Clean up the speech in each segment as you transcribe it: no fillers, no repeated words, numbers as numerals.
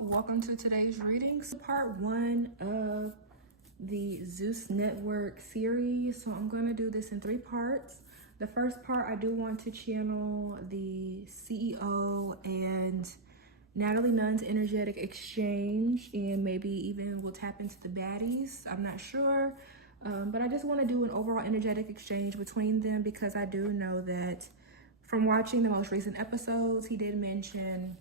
welcome to today's readings, part 1 of the Zeus Network series. So I'm going to do this in 3 parts. The first part, I do want to channel the CEO and Natalie Nunn's energetic exchange, and maybe even we'll tap into the Baddies. I'm not sure, but I just want to do an overall energetic exchange between them, because I do know that from watching the most recent episodes, he did mention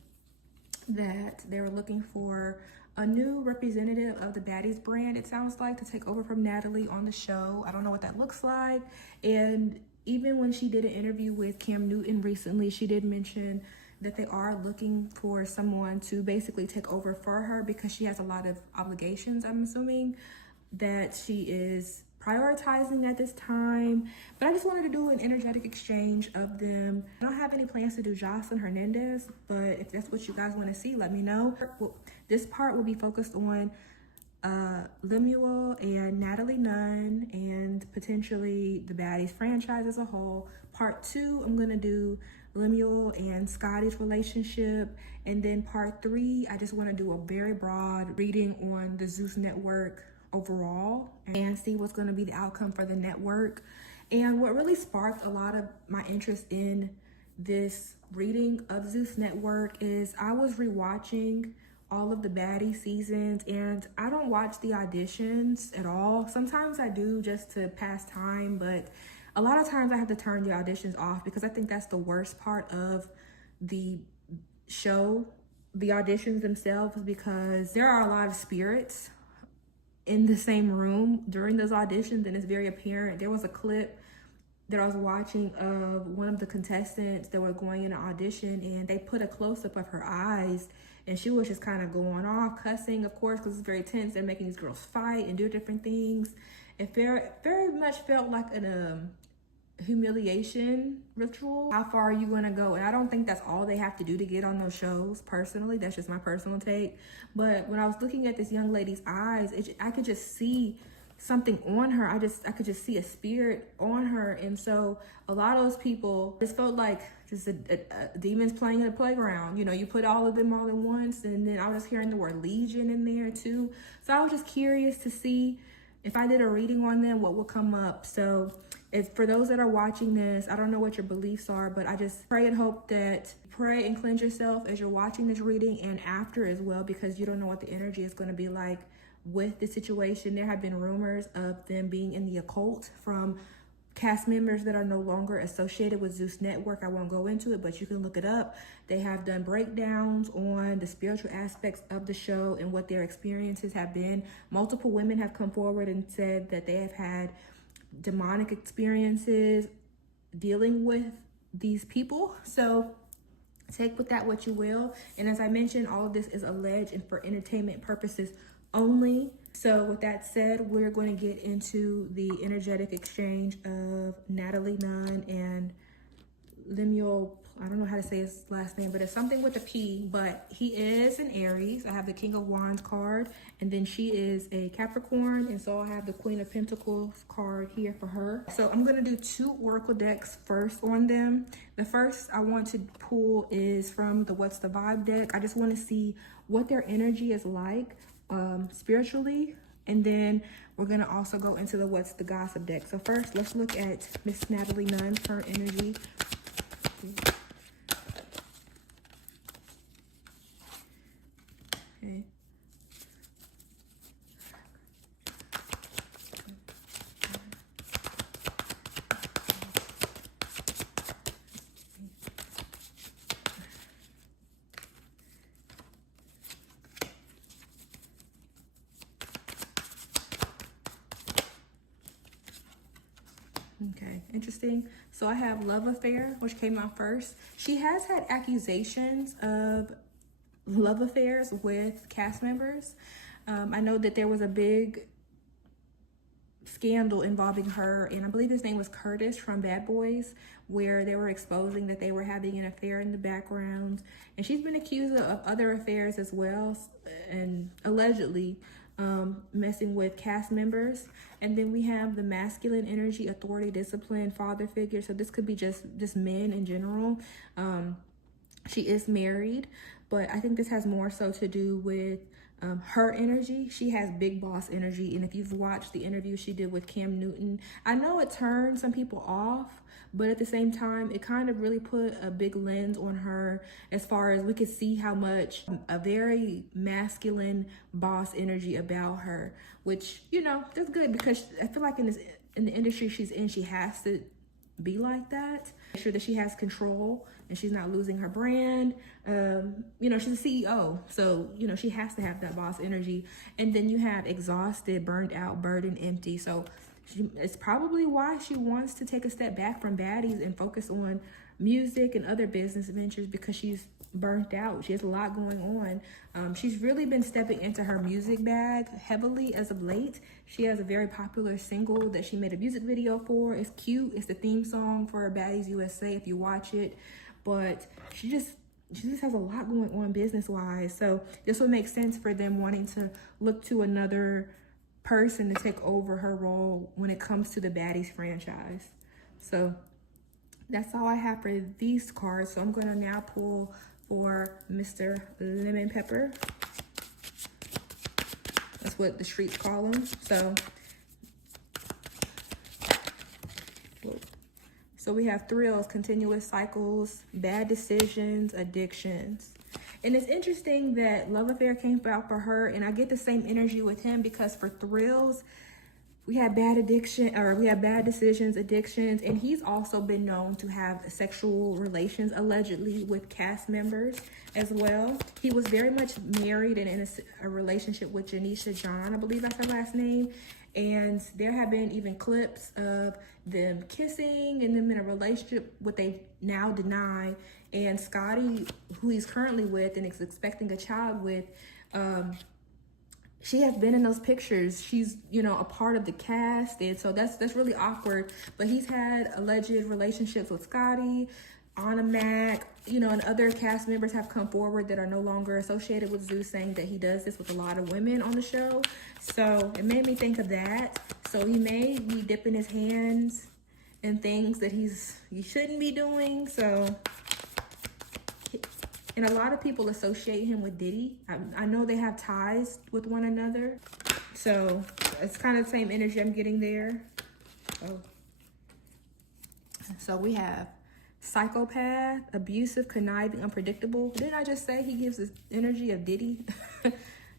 that they were looking for a new representative of the Baddies brand, it sounds like, to take over from Natalie on the show. I don't know what that looks like. And even when she did an interview with Cam Newton recently, she did mention that they are looking for someone to basically take over for her, because she has a lot of obligations, I'm assuming, that she is prioritizing at this time. But I just wanted to do an energetic exchange of them. I don't have any plans to do Jocelyn Hernandez, but if that's what you guys want to see, let me know. This part will be focused on Lemuel and Natalie Nunn, and potentially the Baddies franchise as a whole. Part 2, I'm gonna do Lemuel and Scotty's relationship, and then part 3, I just want to do a very broad reading on the Zeus Network overall and see what's going to be the outcome for the network. And what really sparked a lot of my interest in this reading of Zeus Network is I was rewatching all of the Baddie seasons, and I don't watch the auditions at all. Sometimes I do just to pass time, but a lot of times I have to turn the auditions off, because I think that's the worst part of the show, the auditions themselves, because there are a lot of spirits in the same room during those auditions, and it's very apparent. There was a clip that I was watching of one of the contestants that were going in an audition, and they put a close-up of her eyes, and she was just kind of going off, cussing, of course, because it's very tense. They're making these girls fight and do different things. It very much felt like an humiliation ritual. How far are you gonna go? And I don't think that's all they have to do to get on those shows, personally. That's just my personal take. But when I was looking at this young lady's eyes, I could just see something on her. I could just see a spirit on her. And so a lot of those people, this felt like just a demons playing in a playground. You know, you put all of them all at once, and then I was hearing the word legion in there too. So I was just curious to see if I did a reading on them, what would come up. So for those that are watching this, I don't know what your beliefs are, but I just pray and hope that pray and cleanse yourself as you're watching this reading and after as well, because you don't know what the energy is going to be like with the situation. There have been rumors of them being in the occult from cast members that are no longer associated with Zeus Network. I won't go into it, but you can look it up. They have done breakdowns on the spiritual aspects of the show and what their experiences have been. Multiple women have come forward and said that they have had demonic experiences dealing with these people. So take with that what you will. And as I mentioned, all of this is alleged and for entertainment purposes only. So with that said, we're going to get into the energetic exchange of Natalie Nunn and Lemuel. I don't know how to say his last name, but it's something with a P, but he is an Aries. I have the King of Wands card, and then she is a Capricorn, and so I have the Queen of Pentacles card here for her. So I'm going to do 2 oracle decks first on them. The first I want to pull is from the What's the Vibe deck. I just want to see what their energy is like spiritually, and then we're going to also go into the What's the Gossip deck. So first, let's look at Miss Natalie Nunn's current energy. Okay. Okay, interesting. So I have Love Affair, which came out first. She has had accusations of love affairs with cast members. I know that there was a big scandal involving her, and I believe his name was Curtis from Bad Boys, where they were exposing that they were having an affair in the background. And she's been accused of other affairs as well, and allegedly messing with cast members. And then we have the masculine energy, authority, discipline, father figure. So this could be just men in general. She is married, but I think this has more so to do with her energy. She has big boss energy. And if you've watched the interview she did with Cam Newton, I know it turned some people off, but at the same time, it kind of really put a big lens on her as far as we could see how much a very masculine boss energy about her, which, you know, that's good because I feel like in the industry she's in, she has to be like that. Make sure that she has control and she's not losing her brand. You know, she's a CEO, so, you know, she has to have that boss energy. And then you have exhausted, burned out, burdened, empty. So it's probably why she wants to take a step back from Baddies and focus on music and other business ventures, because she's burnt out. She has a lot going on. She's really been stepping into her music bag heavily as of late. She has a very popular single that she made a music video for. It's cute. It's the theme song for Baddies USA if you watch it. But she just has a lot going on business-wise. So this would make sense for them wanting to look to another person to take over her role when it comes to the Baddies franchise. So that's all I have for these cards. So I'm going to now pull for Mr. Lemon Pepper. That's what the streets call him. So we have thrills, continuous cycles, bad decisions, addictions. And it's interesting that love affair came out for her, and I get the same energy with him, because for thrills, we have bad decisions, addictions, and he's also been known to have sexual relations allegedly with cast members as well. He was very much married and in a relationship with Janisha John, I believe that's her last name. And there have been even clips of them kissing and them in a relationship, what they now deny. And Scotty, who he's currently with and is expecting a child with, she has been in those pictures. She's, you know, a part of the cast. And so that's really awkward. But he's had alleged relationships with Scotty, Anna Mac, you know, and other cast members have come forward that are no longer associated with Zeus, saying that he does this with a lot of women on the show. So it made me think of that. So he may be dipping his hands in things that he shouldn't be doing. So, and a lot of people associate him with Diddy. I know they have ties with one another. So it's kind of the same energy I'm getting there. So we have psychopath, abusive, conniving, unpredictable. Didn't I just say he gives this energy of Diddy?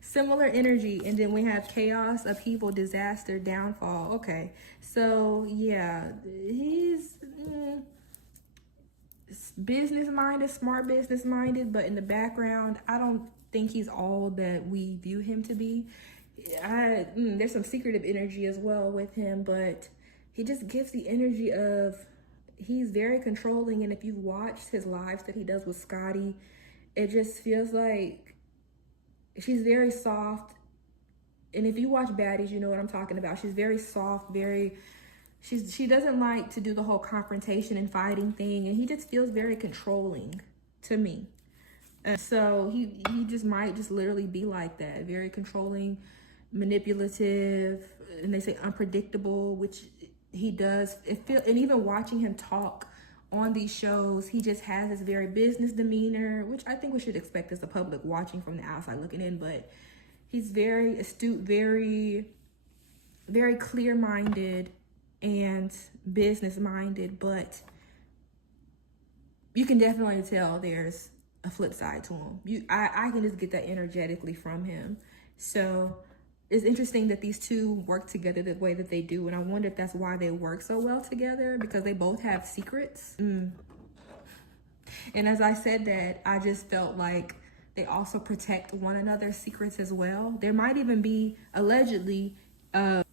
Similar energy. And then we have chaos, upheaval, disaster, downfall. Okay, so yeah, he's business-minded, smart business-minded, but in the background, I don't think he's all that we view him to be. There's some secretive energy as well with him, but he just gives the energy of, he's very controlling. And if you've watched his lives that he does with Scotty, it just feels like she's very soft. And if you watch Baddies, you know what I'm talking about. She's very soft, she doesn't like to do the whole confrontation and fighting thing. And he just feels very controlling to me. So he just might just literally be like that. Very controlling, manipulative, and they say unpredictable, which he does. And even watching him talk on these shows, he just has this very business demeanor, which I think we should expect as the public watching from the outside looking in. But he's very astute, very, very clear-minded and business-minded. But you can definitely tell there's a flip side to him. I can just get that energetically from him. So it's interesting that these two work together the way that they do. And I wonder if that's why they work so well together, because they both have secrets. And as I said that, I just felt like they also protect one another's secrets as well. There might even be, allegedly, a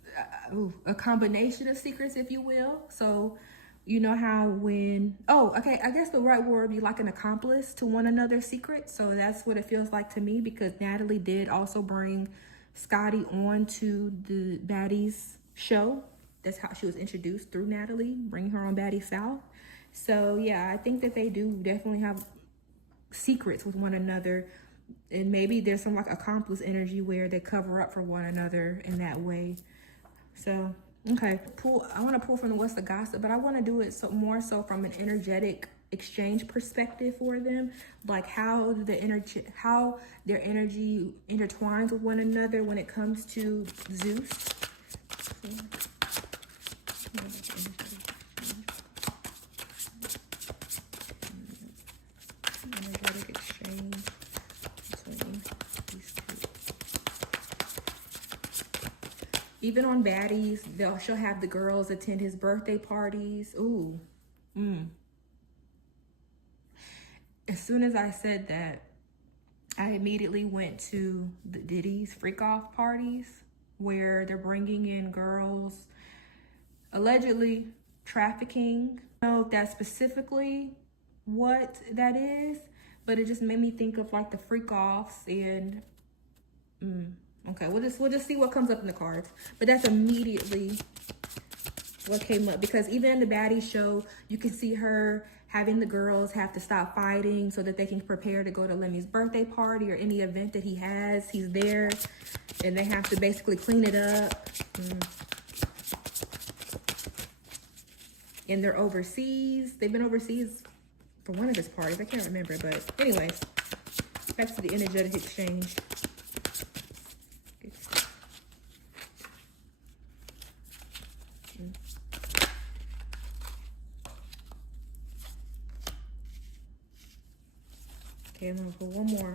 combination of secrets, if you will. So, you know how I guess the right word would be like an accomplice to one another's secrets. So that's what it feels like to me, because Natalie did also bring Scotty on to the Baddies show. That's how she was introduced, through Natalie, bringing her on Baddies South. So yeah, I think that they do definitely have secrets with one another, and maybe there's some like accomplice energy where they cover up for one another in that way. So okay, I want to pull from the What's the Gossip, but I want to do it more so from an energetic exchange perspective for them, like how their energy intertwines with one another when it comes to Zeus. Energetic exchange between these two. Even on Baddies, she'll have the girls attend his birthday parties. Ooh. As soon as I said that, I immediately went to the Diddy's freak off parties where they're bringing in girls, allegedly trafficking. I don't know if that's specifically what that is, but it just made me think of like the freak offs and okay, we'll just see what comes up in the cards. But that's immediately what came up, because even in the Baddie show, you can see her having the girls have to stop fighting so that they can prepare to go to Lemmy's birthday party or any event that he has. He's there and they have to basically clean it up. And they're overseas. They've been overseas for one of his parties. I can't remember, but anyways, back to the energetic exchange. Okay, I'm gonna put one more.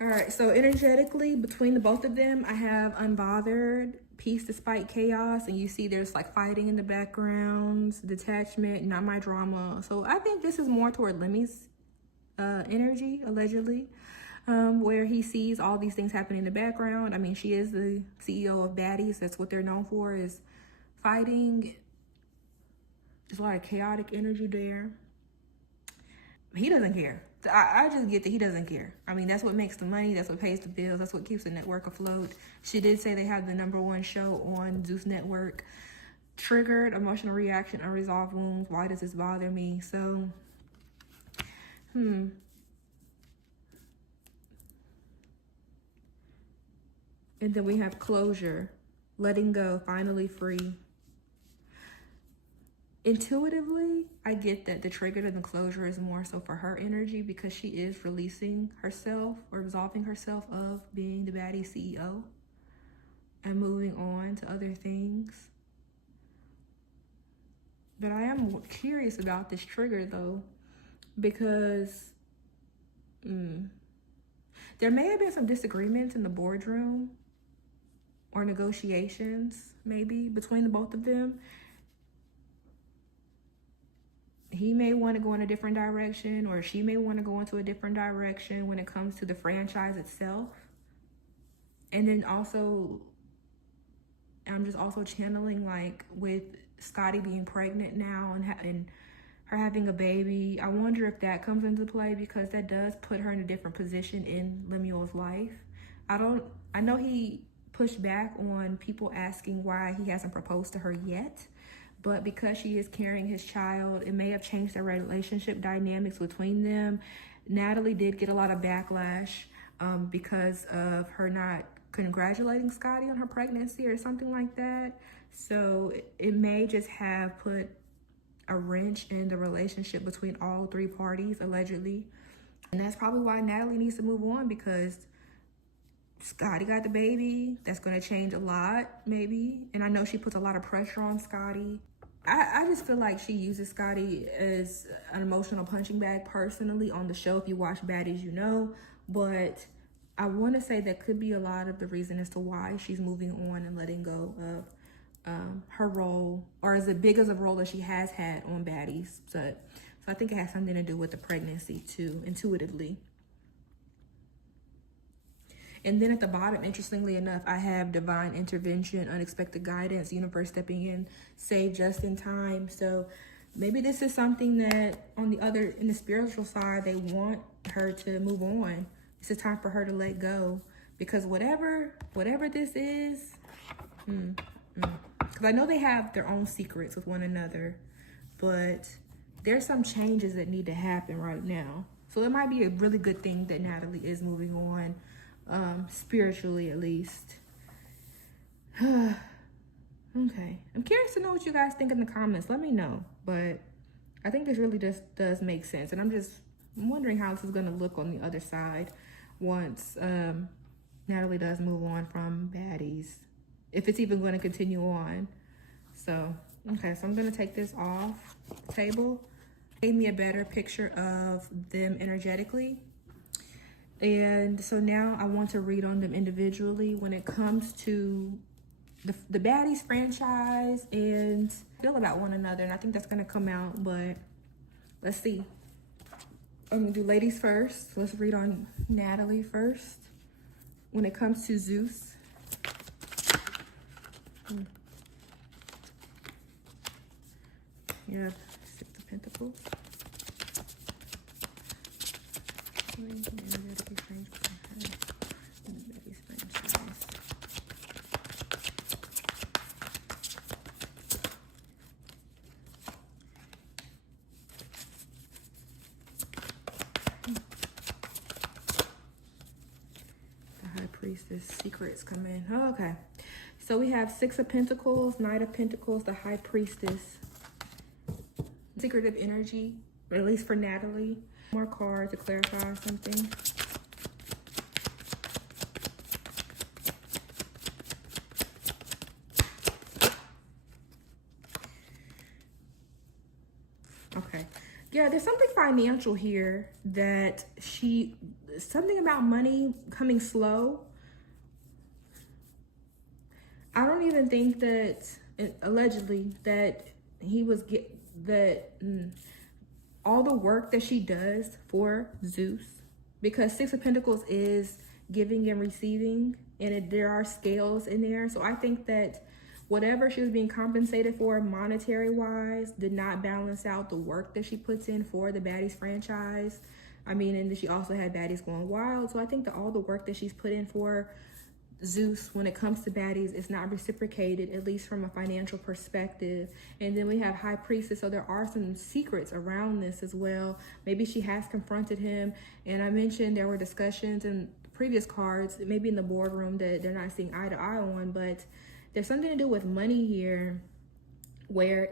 All right, so energetically between the both of them, I have unbothered, peace despite chaos, and you see there's like fighting in the background, detachment, not my drama. So I think this is more toward Lemmy's energy, allegedly, where he sees all these things happening in the background. I mean, she is the CEO of Baddies. That's what they're known for, is fighting. There's a lot of chaotic energy there. He doesn't care. I just get that he doesn't care. I mean, that's what makes the money. That's what pays the bills. That's what keeps the network afloat. She did say they have the #1 show on Zeus Network. Triggered, emotional reaction, unresolved wounds. Why does this bother me? So, And then we have closure, letting go, finally free. Intuitively, I get that the trigger to the closure is more so for her energy, because she is releasing herself or absolving herself of being the Baddie CEO and moving on to other things. But I am curious about this trigger though, because there may have been some disagreements in the boardroom or negotiations maybe between the both of them. He may want to go in a different direction, or she may want to go into a different direction when it comes to the franchise itself. And then also, I'm just also channeling like with Scotty being pregnant now and her having a baby. I wonder if that comes into play, because that does put her in a different position in Lemuel's life. I know he pushed back on people asking why he hasn't proposed to her yet. But because she is carrying his child, it may have changed their relationship dynamics between them. Natalie did get a lot of backlash because of her not congratulating Scotty on her pregnancy or something like that. So it may just have put a wrench in the relationship between all three parties, allegedly. And that's probably why Natalie needs to move on, because Scotty got the baby. That's going to change a lot, maybe. And I know she puts a lot of pressure on Scotty. I just feel like she uses Scotty as an emotional punching bag personally on the show. If you watch Baddies, you know. But I want to say that could be a lot of the reason as to why she's moving on and letting go of her role, or as big as a role as she has had on Baddies. So I think it has something to do with the pregnancy too, intuitively. And then at the bottom, interestingly enough, I have divine intervention, unexpected guidance, universe stepping in, save just in time. So maybe this is something that in the spiritual side, they want her to move on. It's a time for her to let go, because whatever this is, because I know they have their own secrets with one another, but there's some changes that need to happen right now. So it might be a really good thing that Natalie is moving on. spiritually at least. Okay, I'm curious to know what you guys think in the comments. Let me know, but I think this really just does make sense, and I'm wondering how this is going to look on the other side once Natalie does move on from Baddies, if it's even going to continue on. So okay, so I'm going to take this off the table. Gave me a better picture of them energetically, and so now I want to read on them individually when it comes to the Baddies franchise and feel about one another, and I think that's going to come out, but let's see. I'm going to do ladies first. Let's read on Natalie first when it comes to Zeus. You have 6 of Pentacles. Priestess secrets come in. Oh, okay, so we have 6 of Pentacles, Knight of Pentacles, the High Priestess, secretive energy, or at least for Natalie. More cards to clarify something. Okay, yeah, there's something financial here that something about money coming slow. I don't even think that, allegedly, that all the work that she does for Zeus, because 6 of Pentacles is giving and receiving, and there are scales in there. So I think that whatever she was being compensated for monetary wise did not balance out the work that she puts in for the Baddies franchise. I mean, and she also had Baddies Going Wild. So I think that all the work that she's put in for Zeus when it comes to Baddies is not reciprocated, at least from a financial perspective. And then we have High Priestess, so there are some secrets around this as well. Maybe she has confronted him, and I mentioned there were discussions in previous cards, maybe in the boardroom, that they're not seeing eye to eye on, but there's something to do with money here where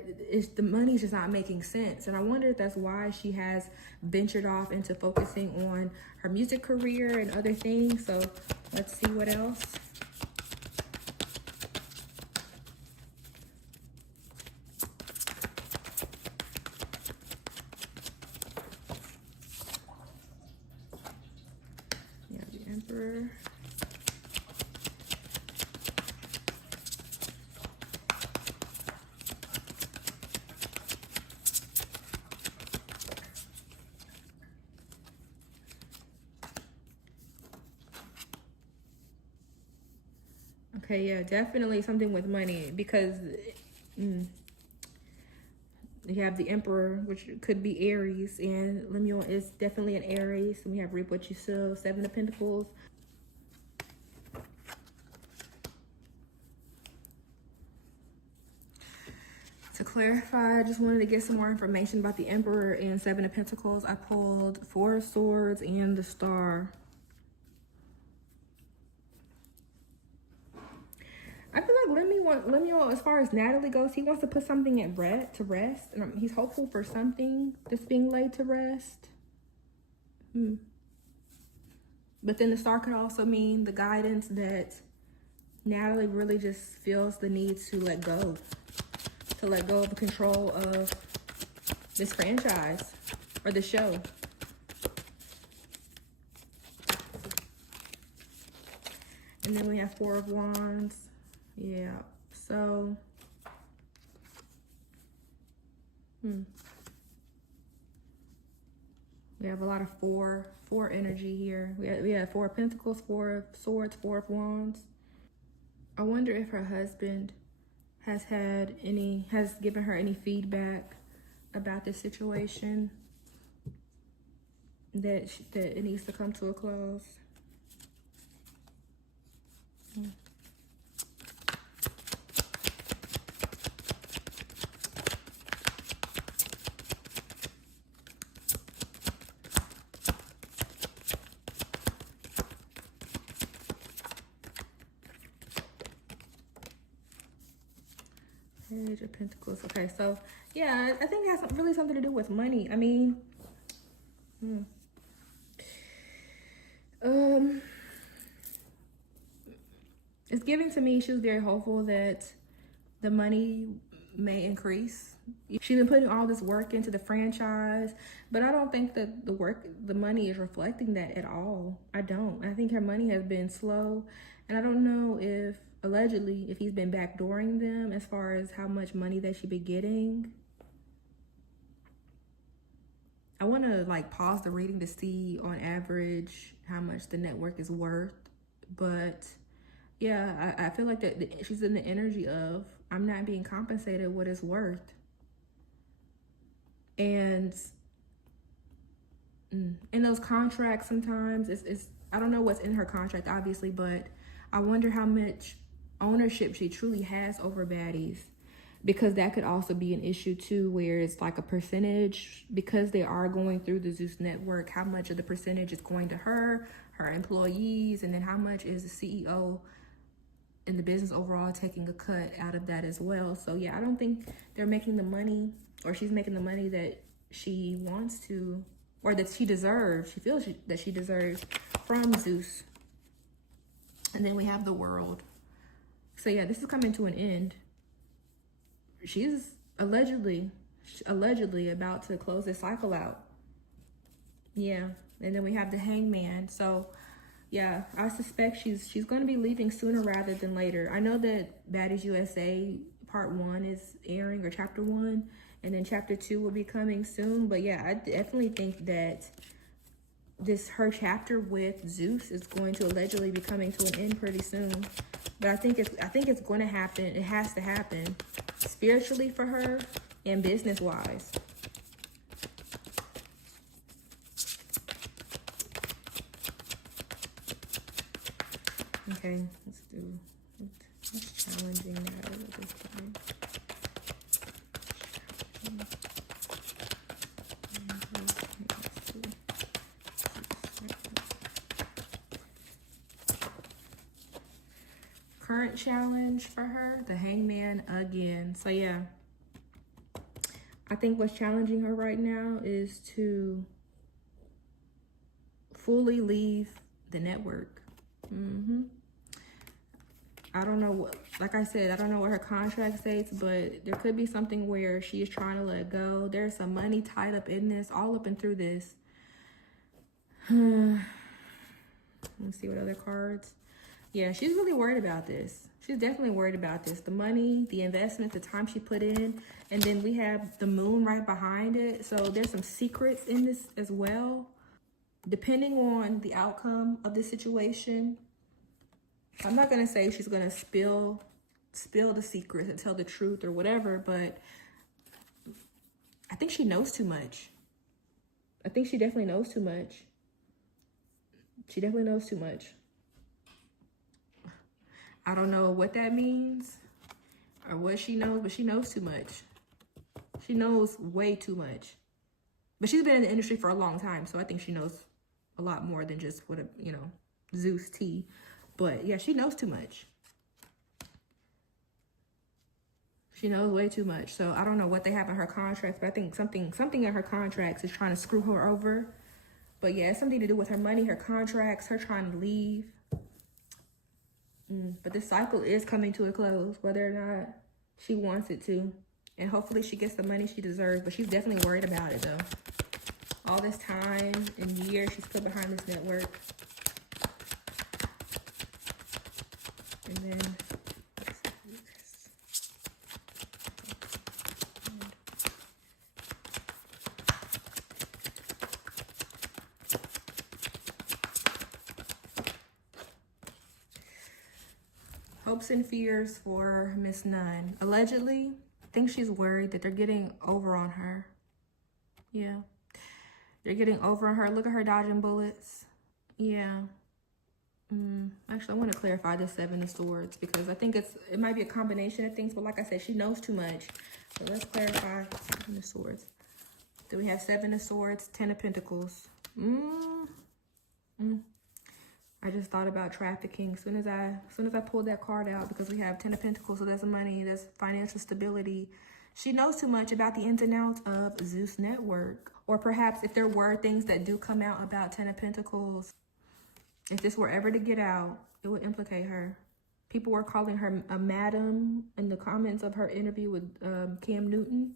the money's just not making sense. And I wonder if that's why she has ventured off into focusing on her music career and other things. So let's see what else. Yeah, the Emperor. Okay, yeah, definitely something with money, because you have the Emperor, which could be Aries, and Lemuel is definitely an Aries. And we have reap what you sow, 7 of Pentacles. To clarify, I just wanted to get some more information about the Emperor and 7 of Pentacles. I pulled 4 of Swords and the Star. I feel like Lemuel, as far as Natalie goes, he wants to put something to rest. And he's hopeful for something that's being laid to rest. But then the Star could also mean the guidance that Natalie really just feels the need to let go. To let go of the control of this franchise or the show. And then we have 4 of Wands. Yeah, so we have a lot of four energy here. We have 4 of Pentacles, 4 of Swords, 4 of Wands. I wonder if her husband has given her any feedback about this situation, that it needs to come to a close. Page of Pentacles. Okay, so yeah, I think it has really something to do with money. I mean, it's giving to me, she was very hopeful that the money may increase. She's been putting all this work into the franchise, but I don't think that the money is reflecting that at all. I don't. I think her money has been slow, and I don't know if, allegedly, if he's been backdooring them as far as how much money they should be getting. I want to like pause the reading to see on average how much the network is worth, but yeah, I feel like that she's in the energy of, I'm not being compensated what it's worth. And in those contracts, sometimes it's I don't know what's in her contract, obviously, but I wonder how much ownership she truly has over Baddies, because that could also be an issue too, where it's like a percentage, because they are going through the Zeus network, how much of the percentage is going to her employees, and then how much is the CEO and the business overall taking a cut out of that as well. So yeah, I don't think they're making the money, or she's making the money that she wants to, or that she deserves. She feels that she deserves from Zeus. And then we have the World. So yeah, this is coming to an end. She's allegedly about to close this cycle out. Yeah, and then we have the Hangman. So yeah, I suspect she's going to be leaving sooner rather than later. I know that Baddies USA Part 1 is airing, or Chapter 1, and then Chapter 2 will be coming soon. But yeah, I definitely think that her chapter with Zeus is going to allegedly be coming to an end pretty soon. But I think it's going to happen. It has to happen, spiritually for her and business-wise. Okay, let's challenging Natalie at this time. Current challenge for her, the Hangman again. So yeah, I think what's challenging her right now is to fully leave the network. I don't know what, like I said, I don't know what her contract states, but there could be something where she is trying to let go. There's some money tied up in this, all up and through this. Let's see what other cards. Yeah, she's really worried about this. She's definitely worried about this. The money, the investment, the time she put in. And then we have the moon right behind it. So there's some secrets in this as well. Depending on the outcome of this situation, I'm not going to say she's going to spill the secrets and tell the truth or whatever, but I think she knows too much. I think she definitely knows too much. She definitely knows too much. I don't know what that means or what she knows, but she knows too much. She knows way too much. But she's been in the industry for a long time, so I think she knows a lot more than just what Zeus tea. But yeah, she knows too much. She knows way too much. So I don't know what they have in her contracts, but I think something in her contracts is trying to screw her over. But yeah, it's something to do with her money, her contracts, her trying to leave. But this cycle is coming to a close, whether or not she wants it to. And hopefully she gets the money she deserves. But she's definitely worried about it, though. All this time and years she's put behind this network. And then, hopes and fears for Miss Nunn. Allegedly, I think she's worried that they're getting over on her. Yeah. They're getting over on her. Look at her dodging bullets. Yeah. Actually, I want to clarify the Seven of Swords, because I think it might be a combination of things, but like I said, she knows too much. So let's clarify Seven of Swords. Then we have Seven of Swords, Ten of Pentacles. I just thought about trafficking as soon as I pulled that card out, because we have 10 of Pentacles, so that's money, that's financial stability. She knows too much about the ins and outs of Zeus network. Or perhaps if there were things that do come out about 10 of Pentacles, if this were ever to get out, it would implicate her. People were calling her a madam in the comments of her interview with Cam Newton.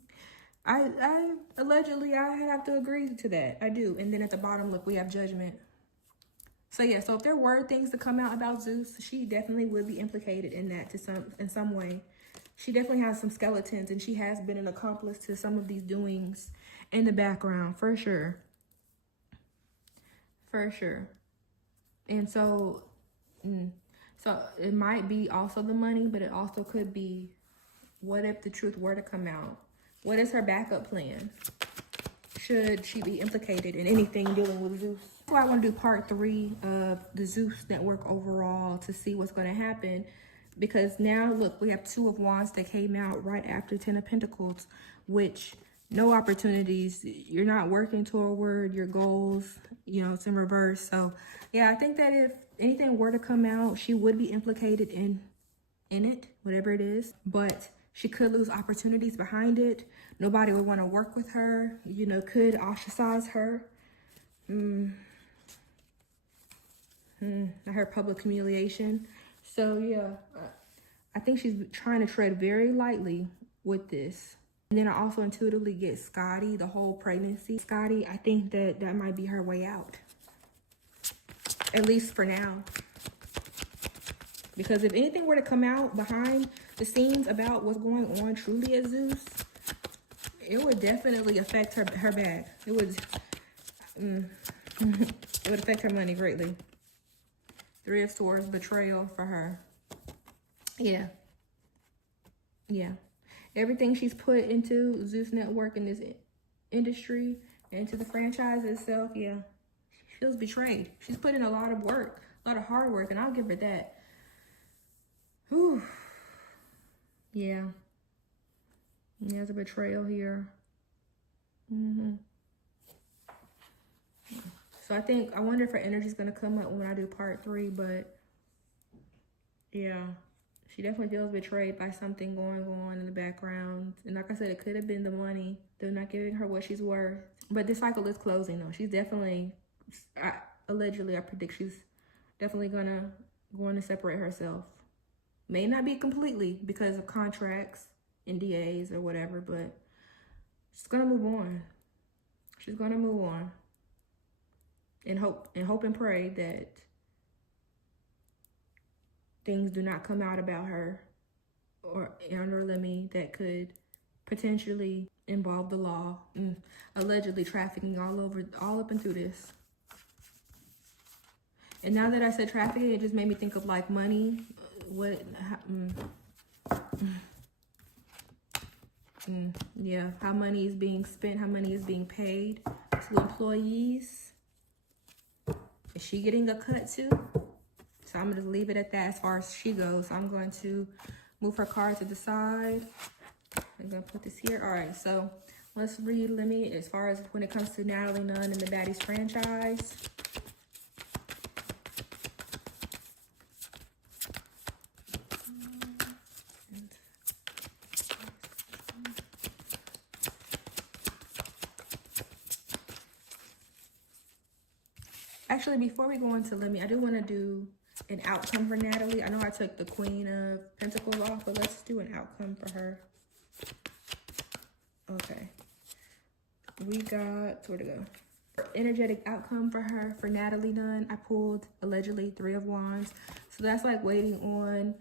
I allegedly, I have to agree to that. I do. And then at the bottom, look, we have judgment. So yeah, so if there were things to come out about Zeus, she definitely would be implicated in that in some way. She definitely has some skeletons, and she has been an accomplice to some of these doings in the background, for sure. For sure. And so, so it might be also the money, but it also could be, what if the truth were to come out? What is her backup plan? Should she be implicated in anything dealing with Zeus? That's why I want to do part 3 of the Zeus network overall, to see what's going to happen. Because now, look, we have 2 of Wands that came out right after 10 of Pentacles, which no opportunities. You're not working toward your goals. You know, it's in reverse. So, yeah, I think that if anything were to come out, she would be implicated in it, whatever it is. But she could lose opportunities behind it. Nobody would want to work with her, you know, could ostracize her. I heard public humiliation. So, yeah, I think she's trying to tread very lightly with this. And then I also intuitively get Scotty, the whole pregnancy. Scotty, I think that might be her way out. At least for now. Because if anything were to come out behind the scenes about what's going on truly at Zeus, it would definitely affect her bag. It would, it would affect her money greatly. 3 of Swords, betrayal for her. Yeah. Yeah. Everything she's put into Zeus Network and this industry, into the franchise itself, yeah, she feels betrayed. She's put in a lot of work, a lot of hard work, and I'll give her that. Whew. Yeah. There's a betrayal here. So I wonder if her energy is going to come up when I do part 3, but yeah, she definitely feels betrayed by something going on in the background. And like I said, it could have been the money. They're not giving her what she's worth. But this cycle is closing though. She's definitely, allegedly, I predict she's definitely going to separate herself. May not be completely because of contracts, NDAs or whatever, but she's going to move on. She's going to move on. And hope and pray that things do not come out about her or under Lemmy that could potentially involve the law. Allegedly trafficking all up and through this. And now that I said trafficking, it just made me think of like money. Yeah, how money is being spent, how money is being paid to employees. Is she getting a cut too? So I'm going to just leave it at that as far as she goes. I'm going to move her card to the side. I'm going to put this here. All right, so let's read Lemmy as far as when it comes to Natalie Nunn and the Baddies franchise. Actually, before we go into Lemmy, I do want to do an outcome for Natalie. I know I took the Queen of Pentacles off, but let's do an outcome for her. Okay. We got, where to go? Energetic outcome for her, for Natalie Nunn. I pulled, allegedly, 3 of Wands. So that's like waiting on,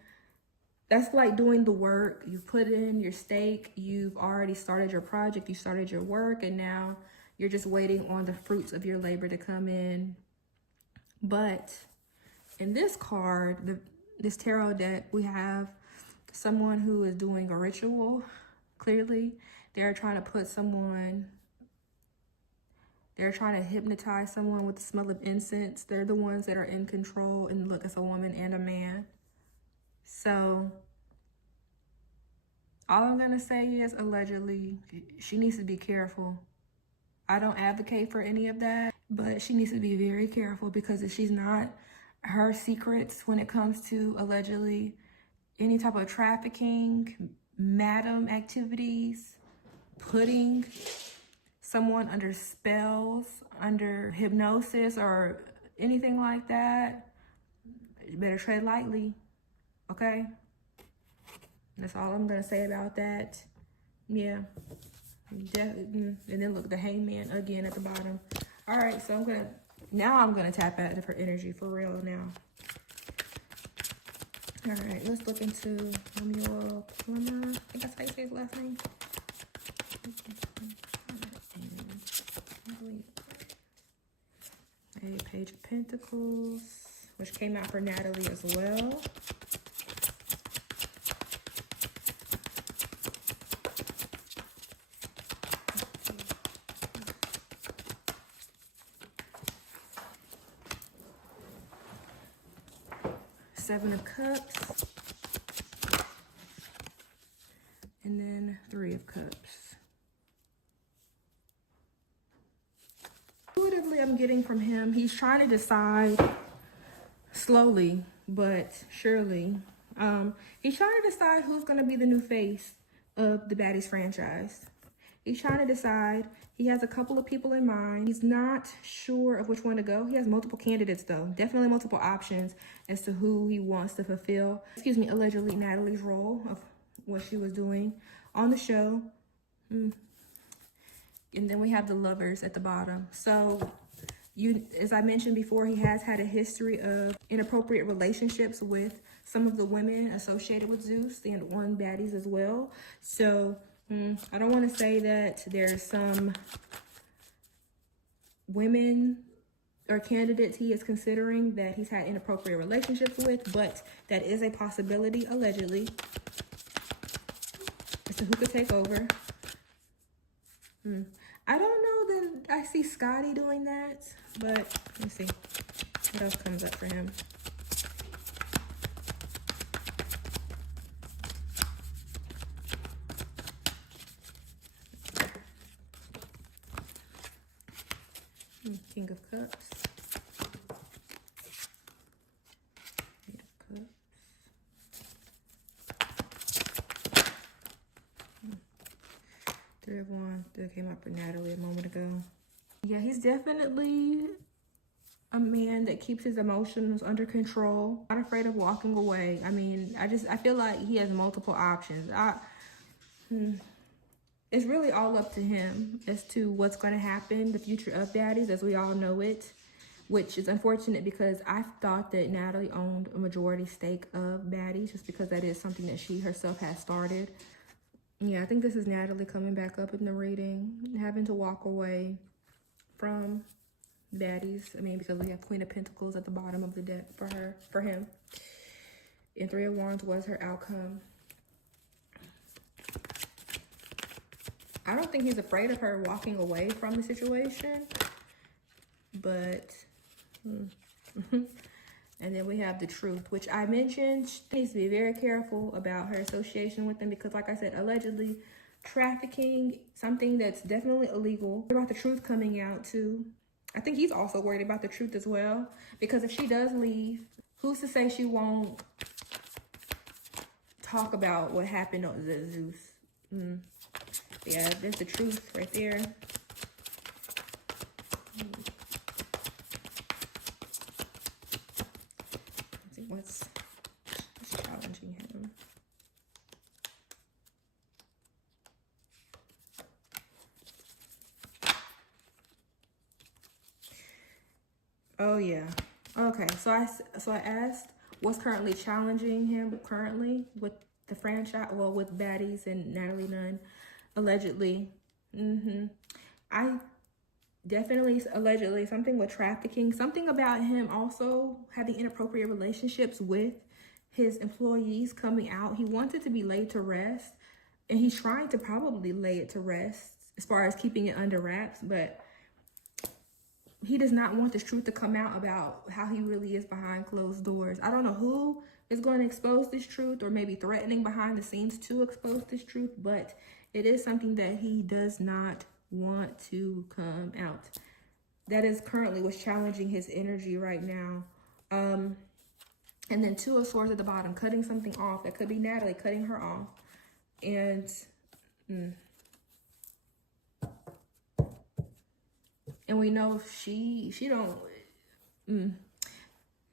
that's like doing the work. You've put in your stake. You've already started your project. You started your work. And now you're just waiting on the fruits of your labor to come in. But in this card, this tarot deck, we have someone who is doing a ritual. Clearly, they're trying to put someone, they're trying to hypnotize someone with the smell of incense. They're the ones that are in control. And look, it's a woman and a man. So all I'm going to say is, allegedly, she needs to be careful. I don't advocate for any of that, but she needs to be very careful, because if she's not, her secrets when it comes to allegedly any type of trafficking, madam activities, putting someone under spells, under hypnosis, or anything like that. You better tread lightly, okay? That's all I'm gonna say about that. Yeah. And then look, the hangman again at the bottom. All right, so I'm gonna tap out of her energy for real now. All right, let's look into Lemuel Plummer. I think that's how you say his last name. A Page of Pentacles, which came out for Natalie as well. Seven of Cups. And then Three of Cups. Intuitively, I'm getting from him, he's trying to decide slowly but surely. He's trying to decide who's going to be the new face of the Baddies franchise. He's trying to decide. He has a couple of people in mind. He's not sure of which one to go. He has multiple candidates, though. Definitely multiple options as to who he wants to fulfill. Allegedly Natalie's role of what she was doing on the show. And then we have the Lovers at the bottom. So, as I mentioned before, he has had a history of inappropriate relationships with some of the women associated with Zeus and on Baddies as well. So, I don't want to say that there's some women or candidates he is considering that he's had inappropriate relationships with, but that is a possibility, allegedly, as to who could take over. I don't know that I see Scotty doing that, but let's see what else comes up for him. King of Cups. King of Cups. Three of Wands. That came up for Natalie a moment ago. Yeah, he's definitely a man that keeps his emotions under control. Not afraid of walking away. I mean, I feel like he has multiple options. It's really all up to him as to what's going to happen, the future of Baddies as we all know it, which is unfortunate because I thought that Natalie owned a majority stake of Baddies just because that is something that she herself has started. Yeah, I think this is Natalie coming back up in the reading, having to walk away from Baddies. I mean, because we have Queen of Pentacles at the bottom of the deck for him. And Three of Wands was her outcome. I don't think he's afraid of her walking away from the situation, but, and then we have the Truth, which I mentioned. She needs to be very careful about her association with them because, like I said, allegedly trafficking, something that's definitely illegal. About the Truth coming out too. I think he's also worried about the Truth as well, because if she does leave, who's to say she won't talk about what happened on the Zeus? Yeah, there's the Truth right there. Let's see what's challenging him. Oh yeah. Okay. So I asked what's currently challenging him with the franchise, well, with Baddies and Natalie Nunn. Allegedly. I definitely, allegedly, something with trafficking, something about him also having inappropriate relationships with his employees coming out. He wants it to be laid to rest, and he's trying to probably lay it to rest as far as keeping it under wraps, but he does not want this truth to come out about how he really is behind closed doors. I don't know who is going to expose this truth, or maybe threatening behind the scenes to expose this truth, but it is something that he does not want to come out. That is currently what's challenging his energy right now And then Two of Swords at the bottom, cutting something off. That could be Natalie cutting her off. And and we know she don't. And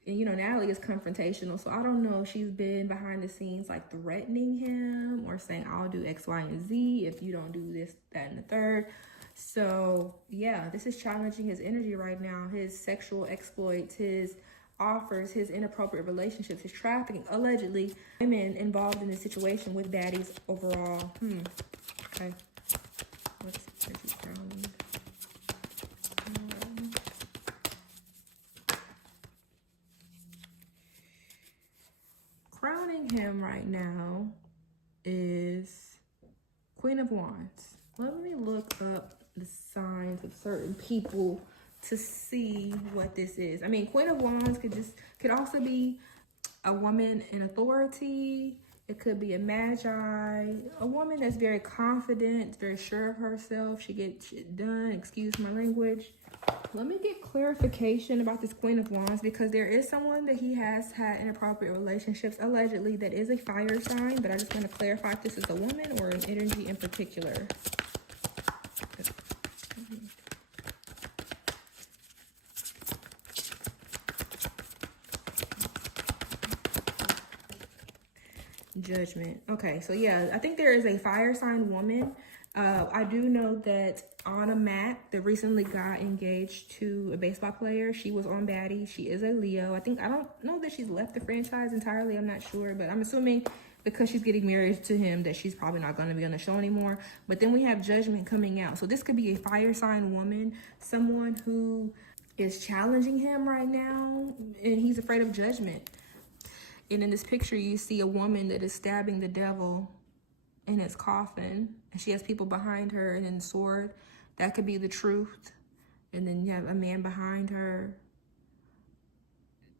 you know, Natalie is confrontational, so I don't know if she's been behind the scenes like threatening him or saying, I'll do X, Y, and Z if you don't do this, that, and the third. So yeah, this is challenging his energy right now, his sexual exploits, his offers, his inappropriate relationships, his trafficking, allegedly, women involved in this situation with baddies overall. Okay. What's energy crowning? Crowning him right now is Queen of Wands. Let me look up the signs of certain people to see what this is. I mean, Queen of Wands could also be a woman in authority. It could be a magi, a woman that's very confident, very sure of herself. She gets shit done, excuse my language. Let me get clarification about this Queen of Wands, because there is someone that he has had inappropriate relationships, allegedly, that is a fire sign, but I just want to clarify if this is a woman or an energy in particular. Judgment. Okay, so yeah, I think there is a fire sign woman. I do know that Anna Mack, that recently got engaged to a baseball player, she was on Baddies. She is a Leo. I don't know that she's left the franchise entirely. I'm not sure, but I'm assuming because she's getting married to him that she's probably not going to be on the show anymore. But then we have Judgment coming out. So this could be a fire sign woman, someone who is challenging him right now, and he's afraid of judgment. And in this picture, you see a woman that is stabbing the devil in his coffin. And she has people behind her, and then the sword. That could be the truth. And then you have a man behind her.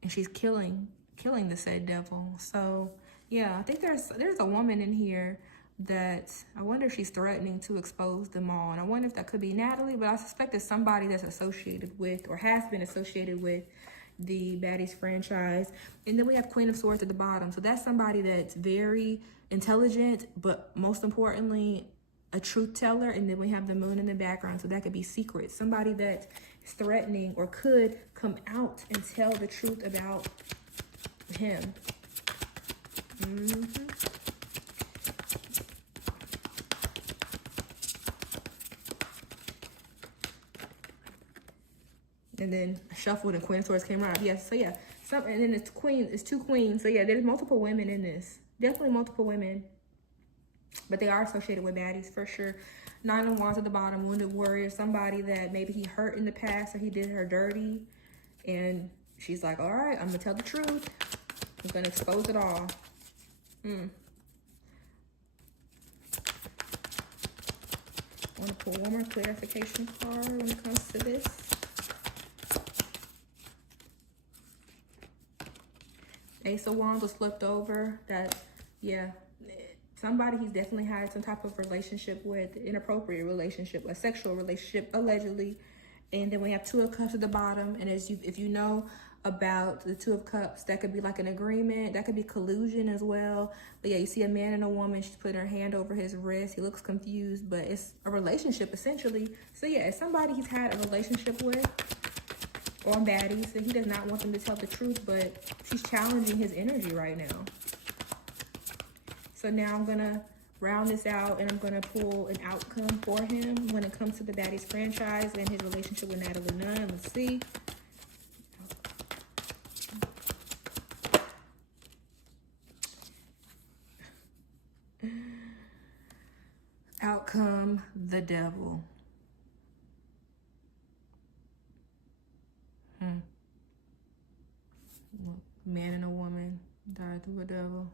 And she's killing the said devil. So, yeah, I think there's a woman in here that I wonder if she's threatening to expose them all. And I wonder if that could be Natalie, but I suspect it's somebody that's associated with or has been associated with the Baddies franchise. And then we have Queen of Swords at the bottom. So that's somebody that's very intelligent, but most importantly, a truth teller. And then we have the moon in the background. So that could be secret. Somebody that's threatening or could come out and tell the truth about him. And then shuffled and Queen of Swords came around. Yes, so yeah. And then it's two queens. So yeah, there's multiple women in this. Definitely multiple women. But they are associated with Baddies for sure. Nine of Wands at the bottom, wounded warrior, somebody that maybe he hurt in the past or he did her dirty. And she's like, all right, I'm gonna tell the truth. I'm gonna expose it all. I want to pull one more clarification card when it comes to this. Ace of Wands was flipped over. That, yeah, somebody he's definitely had some type of relationship with, inappropriate relationship, a sexual relationship, allegedly. And then we have Two of Cups at the bottom. And if you know about the Two of Cups, that could be like an agreement. That could be collusion as well. But yeah, you see a man and a woman. She's putting her hand over his wrist. He looks confused, but it's a relationship essentially. So yeah, it's somebody he's had a relationship with on Baddies, and he does not want them to tell the truth, but she's challenging his energy right now. So now I'm gonna round this out, and I'm gonna pull an outcome for him when it comes to the Baddies franchise and his relationship with Natalie Nunn. Let's see. Outcome, the devil. Man and a woman died through a devil.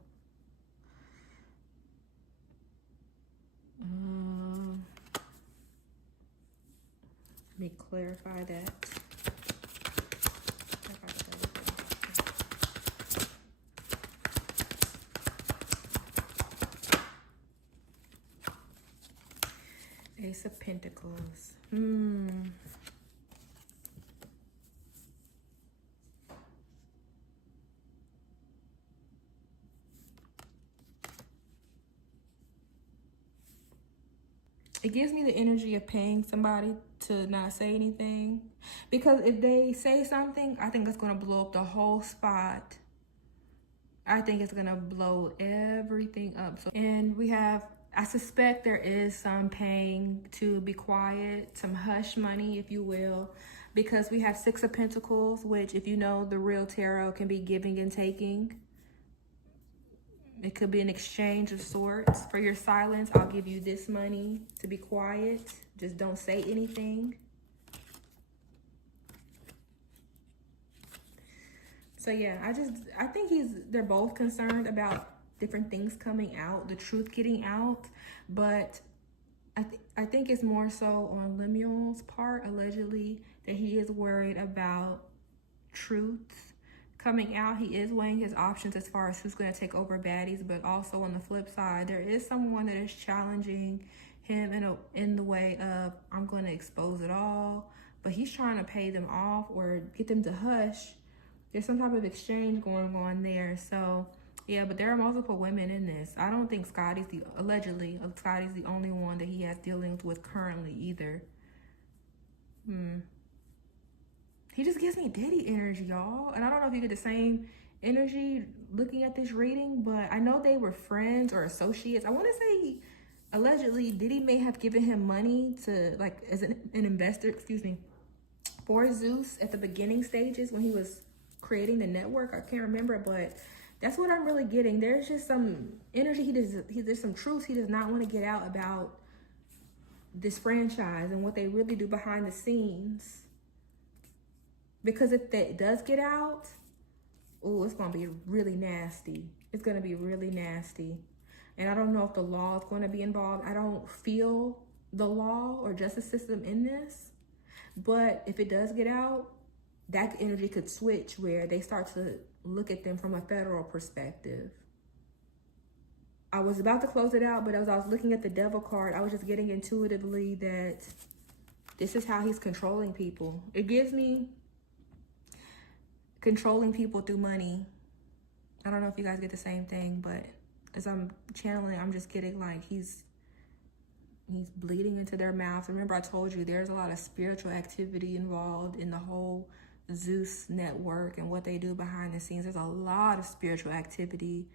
Let me clarify that. Ace of Pentacles. It gives me the energy of paying somebody to not say anything. Because if they say something, I think it's going to blow up the whole spot. I think it's going to blow everything up. So, and we have, I suspect there is some paying to be quiet, some hush money, if you will. Because we have Six of Pentacles, which, if you know the real tarot, can be giving and taking. It could be an exchange of sorts. For your silence, I'll give you this money to be quiet. Just don't say anything. So yeah, I think they're both concerned about different things coming out, the truth getting out. But I think it's more so on Lemuel's part, allegedly, that he is worried about truth coming out. He is weighing his options as far as who's going to take over Baddies, but also on the flip side, there is someone that is challenging him in the way of, I'm going to expose it all, but he's trying to pay them off or get them to hush. There's some type of exchange going on there. So yeah, but there are multiple women in this. I don't think allegedly Scotty's the only one that he has dealings with currently either. He just gives me daddy energy, y'all. And I don't know if you get the same energy looking at this reading, but I know they were friends or associates. I want to say, allegedly, Diddy may have given him money to, like, as an investor, for Zeus at the beginning stages when he was creating the network. I can't remember, but that's what I'm really getting. There's just some energy. There's some truths he does not want to get out about this franchise and what they really do behind the scenes. Because if that does get out, oh, it's going to be really nasty. It's going to be really nasty. And I don't know if the law is going to be involved. I don't feel the law or justice system in this. But if it does get out, that energy could switch where they start to look at them from a federal perspective. I was about to close it out, but as I was looking at the devil card, I was just getting intuitively that this is how he's controlling people. It gives me controlling people through money. I don't know if you guys get the same thing, but as I'm channeling, I'm just getting like he's bleeding into their mouths. Remember, I told you there's a lot of spiritual activity involved in the whole Zeus network and what they do behind the scenes. There's a lot of spiritual activity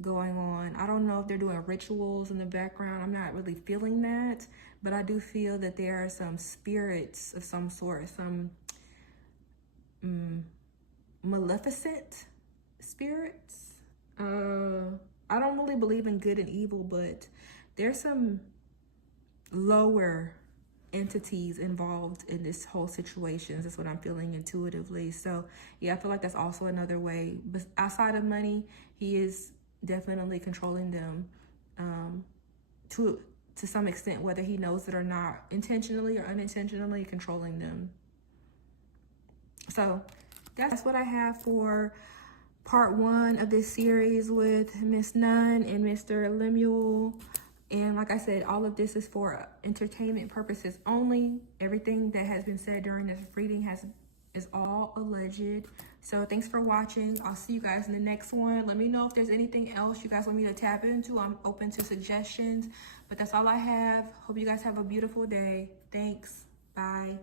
going on. I don't know if they're doing rituals in the background. I'm not really feeling that, but I do feel that there are some spirits of some sort, some maleficent spirits. I don't really believe in good and evil, but there's some lower entities involved in this whole situation. That's what I'm feeling intuitively. So yeah, I feel like that's also another way. But outside of money, he is definitely controlling them to some extent, whether he knows it or not, intentionally or unintentionally controlling them. So that's what I have for part 1 of this series with Miss Nunn and Mr. Lemuel. And like I said, all of this is for entertainment purposes only. Everything that has been said during this reading is all alleged. So thanks for watching. I'll see you guys in the next one. Let me know if there's anything else you guys want me to tap into. I'm open to suggestions, but that's all I have. Hope you guys have a beautiful day. Thanks. Bye.